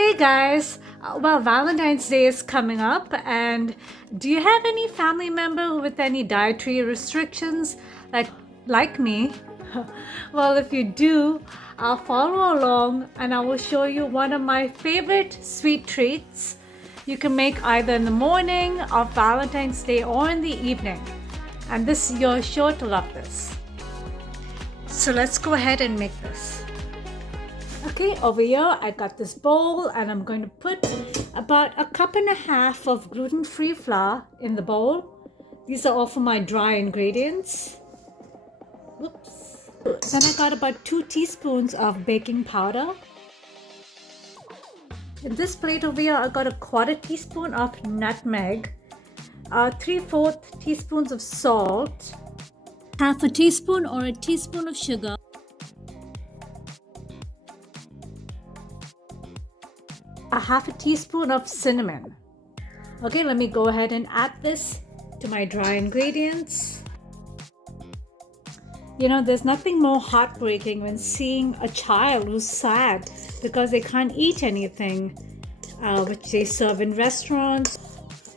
Hey guys, well, Valentine's Day is coming up, and do you have any family member with any dietary restrictions like me? Well, if you do, I'll follow along and I will show you one of my favorite sweet treats you can make either in the morning of Valentine's Day or in the evening. And this, you're sure to love this. So let's go ahead and make this. Okay, over here I got this bowl and I'm going to put about 1.5 cups of gluten-free flour in the bowl. These are all for my dry ingredients. Whoops. Then I got about 2 teaspoons of baking powder. In this plate over here I got 1/4 teaspoon of nutmeg, 3/4 teaspoons of salt, 1/2 teaspoon or a teaspoon of sugar, a 1/2 teaspoon of cinnamon. Okay, let me go ahead and add this to my dry ingredients. You know, there's nothing more heartbreaking than seeing a child who's sad because they can't eat anything which they serve in restaurants.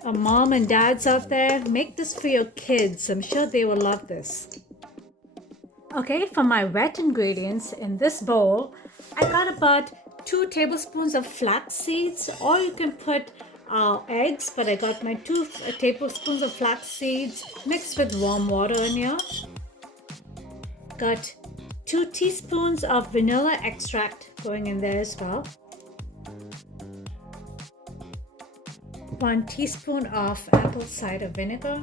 Mom and dads out there, make this for your kids. I'm sure they will love this. Okay, for my wet ingredients in this bowl, I got about 2 tablespoons of flax seeds, or you can put eggs, but I got my 2 tablespoons of flax seeds mixed with warm water in here. Got 2 teaspoons of vanilla extract going in there as well. 1 teaspoon of apple cider vinegar.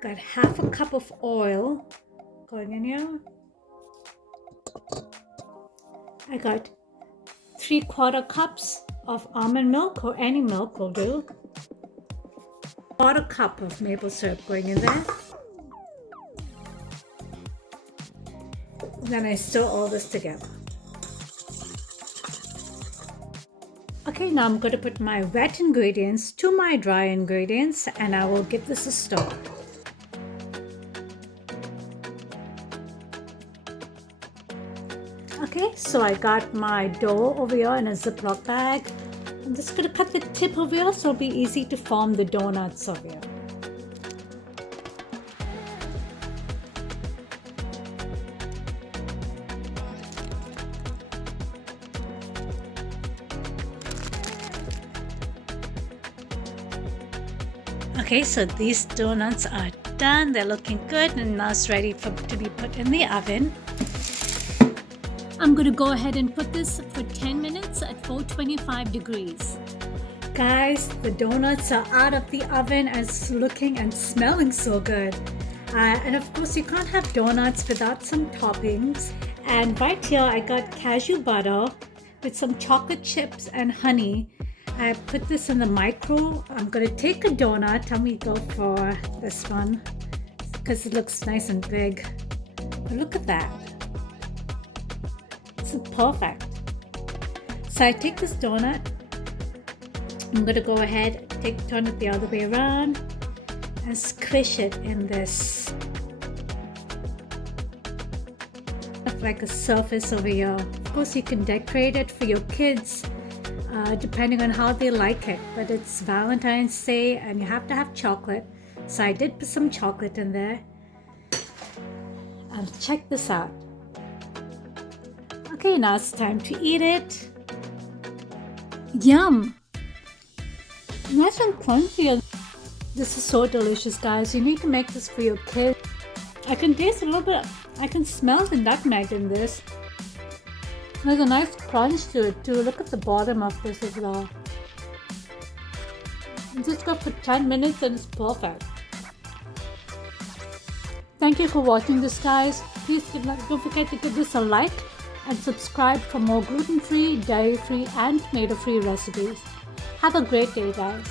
Got 1/2 cup of oil going in here. I got 3/4 cups of almond milk, or any milk will do. 1/4 cup of maple syrup going in there. Then I stir all this together. Okay, now I'm going to put my wet ingredients to my dry ingredients and I will give this a stir. Okay, so I got my dough over here in a Ziploc bag. I'm just going to cut the tip over here so it'll be easy to form the donuts over here. Okay, so these donuts are done. They're looking good and now it's ready to be put in the oven. I'm going to go ahead and put this for 10 minutes at 425 degrees. Guys, the donuts are out of the oven and it's looking and smelling so good. And of course, you can't have donuts without some toppings. And right here, I got cashew butter with some chocolate chips and honey. I put this in the micro. I'm going to take a donut. Let me go for this one because it looks nice and big. But look at that. It's perfect. So I take this donut. I'm going to go ahead, turn it the other way around and squish it in this. Like a surface over here. Of course, you can decorate it for your kids. Depending on how they like it, but it's Valentine's Day and you have to have chocolate, so I did put some chocolate in there. And check this out. Okay, now it's time to eat it. Yum! Nice and crunchy. This is so delicious, guys. You need to make this for your kids. I can taste a little bit, I can smell the nutmeg in this. There's a nice crunch to it too. Look at the bottom of this as well. Just go for 10 minutes and it's perfect. Thank you for watching this, guys. Please don't forget to give this a like and subscribe for more gluten-free, dairy-free and tomato-free recipes. Have a great day, guys.